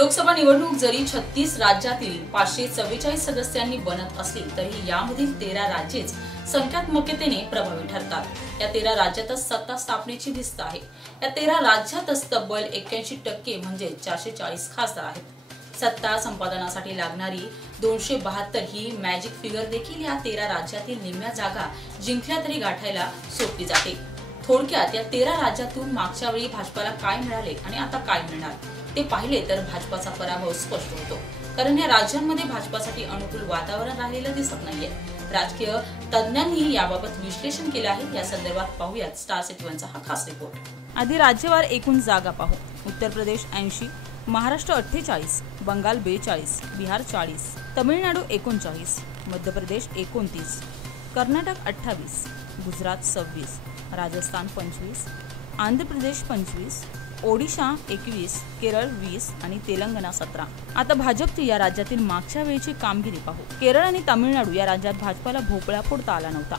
लोकसभा निवडणूक जरी 36 राज्यातील 544 सदस्यांनी बनत असली तरी यामधील 13 राज्येच संख्यात्मकतेने प्रभावी ठरतात। या 13 राज्यातच सत्ता स्थापनेची भिस्त आहे। या 13 राज्यातच तब्बल 81% म्हणजे 440 खासदार आहेत। सत्ता संपादनासाठी लागणारी 272 ही मॅजिक फिगर देखील या 13 राज्यातील निम्म्या जागा जिंकल्या तरी गाठायला सोपी जाते। थोडक्यात या 13 राज्यातून मागच्या वेळी भाजपाला काय मिळाले आणि आता काय मिळणार ते पाहिले तर भाजपाचा पराभव स्पष्ट होतो, कारण या राज्यांमध्ये भाजपासाठी अनुकूल वातावरण राहिलेलं दिसत नाहीये। राजकीय तज्ञांनी याबाबत विश्लेषण केले आहे। या संदर्भात पाहूयात स्टार सिटी वनचा हा खास रिपोर्ट। आधी राज्यवार एकूण जागा पाहू। उत्तर प्रदेश 80, महाराष्ट्र 48, बंगाल 42, बिहार 40, तमिळनाडू 39, मध्य प्रदेश 29, कर्नाटक 28, गुजरात 26, राजस्थान 25, आंध्र प्रदेश 25, ओडिशा 21, केरळ 20 आणि तेलंगणा 17। आता भाजपची या राज्यातील मागच्या वेळची कामगिरी पाहू। केरळ आणि तामिळनाडू या राज्यात भाजपाला भोपळा फोडता आला नव्हता।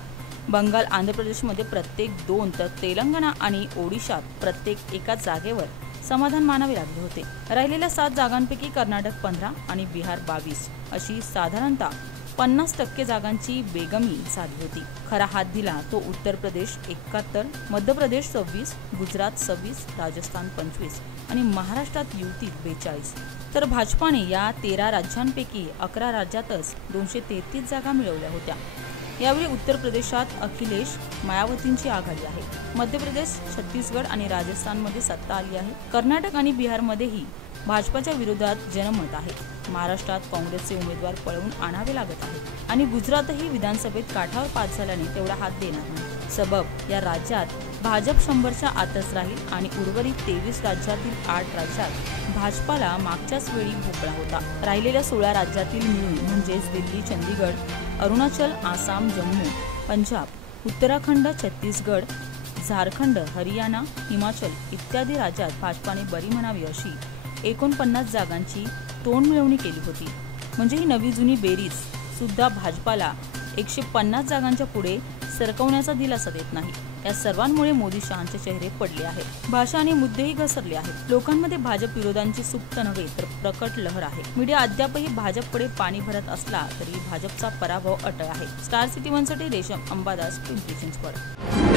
बंगाल, आंध्र प्रदेशमध्ये प्रत्येक 2 तर तेलंगणा आणि ओडिशात प्रत्येक एका जागेवर समाधान मानावे लागले होते। राहिलेल्या 7 जागांपैकी कर्नाटक 15 आणि बिहार 22 अशी साधारणतः 50% जागांची बेगमी झाली होती। खरा हात दिला तो उत्तर प्रदेश 71, मध्य प्रदेश 26, गुजरात 26, राजस्थान 25 आणि महाराष्ट्रात युतीत 42। तर भाजपाने या 13 राज्यांपैकी 11 राज्यातच 233 जागा मिळवल्या होत्या। यावेळी उत्तर प्रदेशात अखिलेश मायावतींची आघाडी आहे। मध्य प्रदेश, छत्तीसगड आणि राजस्थानमध्ये सत्ता आली आहे। कर्नाटक आणि बिहारमध्येही भाजपाच्या विरोधात जनमत आहे। महाराष्ट्रात काँग्रेसचे उमेदवार पळवून आणावे लागत आहेत आणि गुजरातही विधानसभेत काठावर पास झाल्याने तेवढा हात देणार नाही। सबब या राज्यात भाजप 100च्या आतच राहील आणि उर्वरित 23 राज्यातील 8 राज्यात भाजपाला मागच्याच वेळी भोपळा होता। राहिलेल्या 16 राज्यातील मिळून म्हणजेच दिल्ली, चंदीगड, अरुणाचल, आसाम, जम्मू, पंजाब, उत्तराखंड, छत्तीसगड, झारखंड, हरियाणा, हिमाचल इत्यादी राज्यात भाजपाने बरी म्हणावी अशी 49 जागांची तोंड मिळवणी केली होती। म्हणजे ही नवी जुनी बेरीज सुद्धा भाजपाला 150 जागांच्या पुढे सरकवण्याचा दिलासा देत नाही। या सर्वांमुळे मोदी शहांचे चेहरे पडले आहेत। भाषा आणि मुद्देही घसरले आहेत। लोकांमध्ये भाजप विरोधांची सुप्त नव्हे तर प्रकट लहर आहे। मीडिया अद्यापही भाजपकडे पाणी भरत असला तरी भाजपचा पराभव अटळ आहे। स्टार सिटी वनसाठी रेशम अंबादास, पिंपरी चिंचवड।